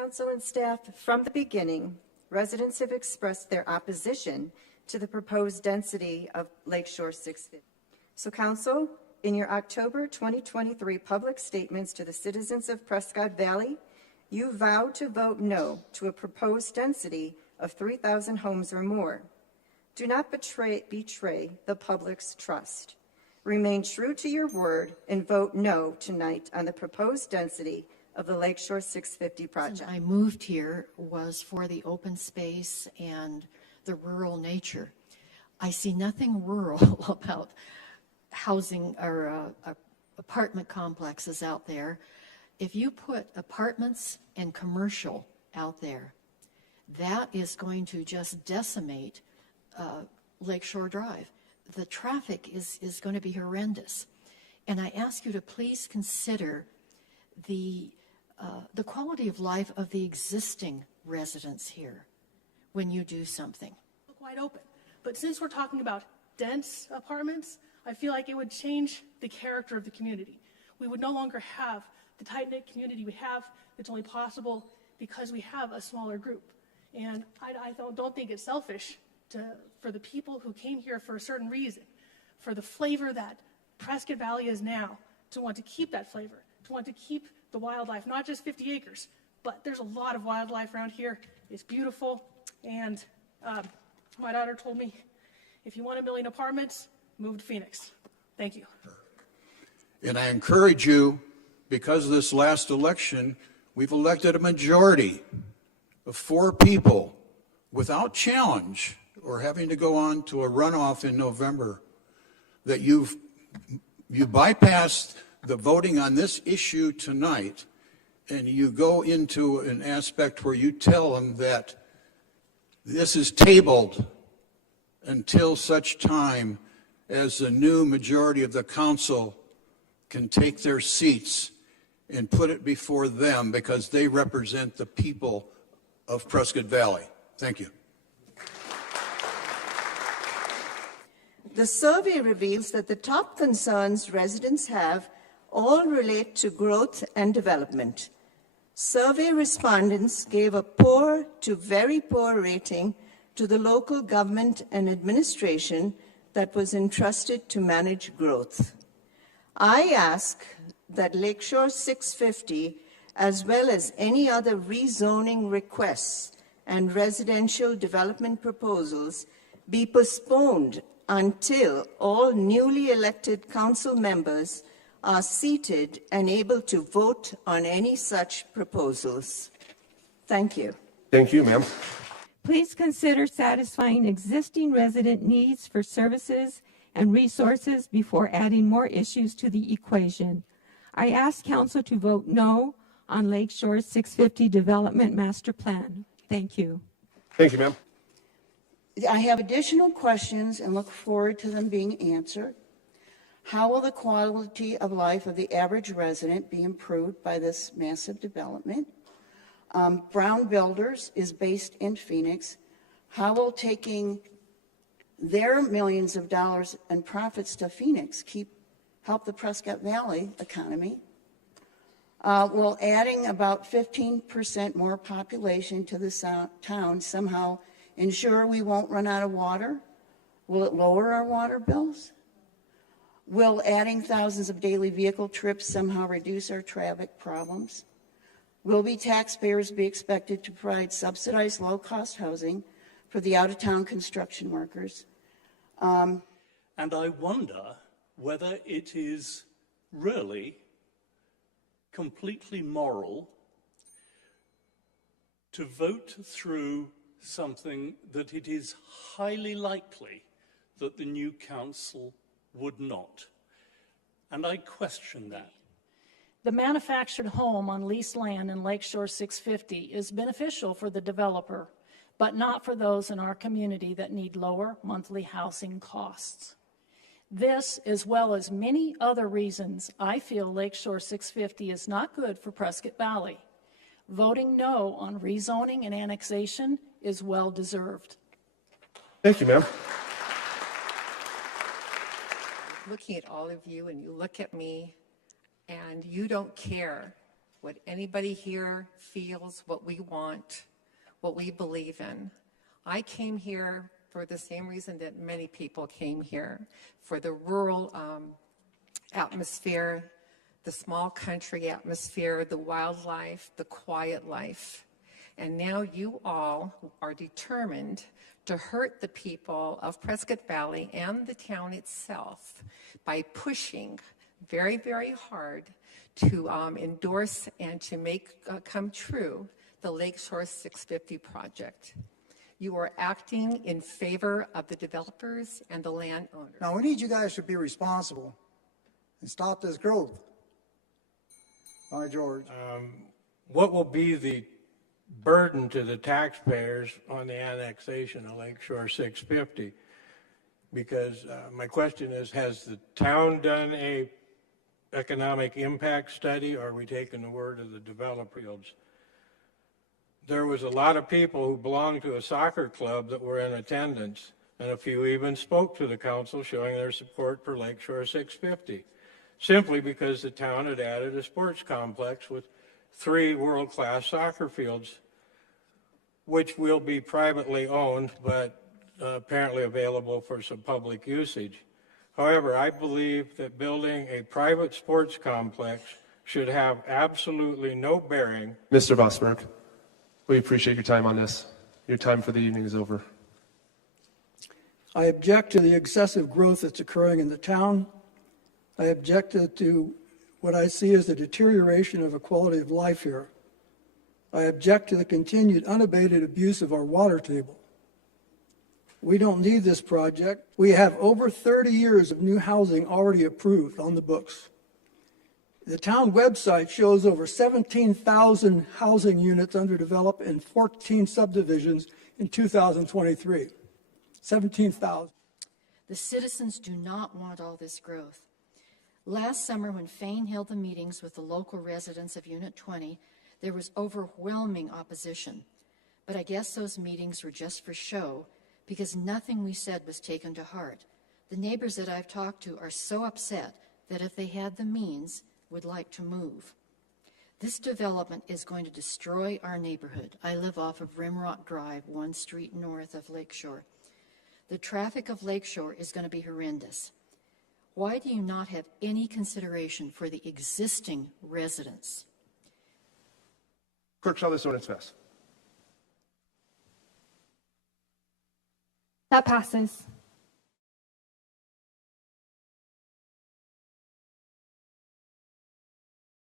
Council and staff, from the beginning, residents have expressed their opposition to the proposed density of Lakeshore 650. So, Council, in your October 2023 public statements to the citizens of Prescott Valley, you vowed to vote no to a proposed density of 3,000 homes or more. Do not betray the public's trust. Remain true to your word and vote no tonight on the proposed density of the Lakeshore 650 project. I moved here was for the open space and the rural nature. I see nothing rural about housing or apartment complexes out there. If you put apartments and commercial out there, that is going to just decimate Lakeshore Drive. The traffic is going to be horrendous. And I ask you to please consider the quality of life of the existing residents here when you do something. Wide open. But since we're talking about dense apartments, I feel like it would change the character of the community. We would no longer have the tight-knit community we have that's only possible because we have a smaller group. And I don't think it's selfish for the people who came here for a certain reason, for the flavor that Prescott Valley is now, to want to keep that flavor, to want to keep the wildlife, not just 50 acres, but there's a lot of wildlife around here. It's beautiful. And my daughter told me, if you want 1 million apartments, move to Phoenix. Thank you. And I encourage you, because of this last election, we've elected a majority of 4 people without challenge or having to go on to a runoff in November, that you bypassed the voting on this issue tonight, and you go into an aspect where you tell them that this is tabled until such time as the new majority of the council can take their seats and put it before them, because they represent the people of Prescott Valley. Thank you. The survey reveals that the top concerns residents have all relate to growth and development. Survey respondents gave a poor to very poor rating to the local government and administration that was entrusted to manage growth. I ask that Lakeshore 650, as well as any other rezoning requests and residential development proposals, be postponed until all newly elected council members are seated and able to vote on any such proposals. Thank you. Thank you, ma'am. Please consider satisfying existing resident needs for services and resources before adding more issues to the equation. I ask Council to vote no on Lakeshore 650 Development Master Plan. Thank you. Thank you, ma'am. I have additional questions and look forward to them being answered. How will the quality of life of the average resident be improved by this massive development? Brown Builders is based in Phoenix. How will taking their millions of dollars in profits to Phoenix help the Prescott Valley economy? Will adding about 15% more population to the town somehow ensure we won't run out of water? Will it lower our water bills? Will adding thousands of daily vehicle trips somehow reduce our traffic problems? Will taxpayers be expected to provide subsidized low-cost housing for the out-of-town construction workers? And I wonder whether it is really completely moral to vote through something that it is highly likely that the new council would not. And I question that. The manufactured home on leased land in Lakeshore 650 is beneficial for the developer, but not for those in our community that need lower monthly housing costs. This, as well as many other reasons, I feel Lakeshore 650 is not good for Prescott Valley. Voting no on rezoning and annexation is well deserved. Thank you, ma'am. Looking at all of you, and you look at me, and you don't care what anybody here feels, what we want, what we believe in. I came here for the same reason that many people came here, for the rural atmosphere, the small country atmosphere, the wildlife, the quiet life. And now you all are determined to hurt the people of Prescott Valley and the town itself by pushing very, very hard to endorse and to make come true the Lakeshore 650 project. You are acting in favor of the developers and the landowners. Now, we need you guys to be responsible and stop this growth. All right, George. What will be the burden to the taxpayers on the annexation of Lakeshore 650? Because my question is, has the town done a economic impact study, or are we taking the word of the developers? There was a lot of people who belonged to a soccer club that were in attendance, and a few even spoke to the council showing their support for Lakeshore 650, simply because the town had added a sports complex with 3 world-class soccer fields, which will be privately owned, but apparently available for some public usage. However, I believe that building a private sports complex should have absolutely no bearing. Mr. Vosberg, we appreciate your time on this. Your time for the evening is over. I object to the excessive growth that's occurring in the town. I object to what I see as the deterioration of the quality of life here. I object to the continued unabated abuse of our water table. We don't need this project. We have over 30 years of new housing already approved on the books. The town website shows over 17,000 housing units under development in 14 subdivisions in 2023. 17,000. The citizens do not want all this growth. Last summer, when Fain held the meetings with the local residents of Unit 20, there was overwhelming opposition. But I guess those meetings were just for show, because nothing we said was taken to heart. The neighbors that I've talked to are so upset that if they had the means, would like to move. This development is going to destroy our neighborhood. I live off of Rimrock Drive, 1 street north of Lakeshore. The traffic of Lakeshore is going to be horrendous. Why do you not have any consideration for the existing residents? Clerk, shall this ordinance pass? That passes.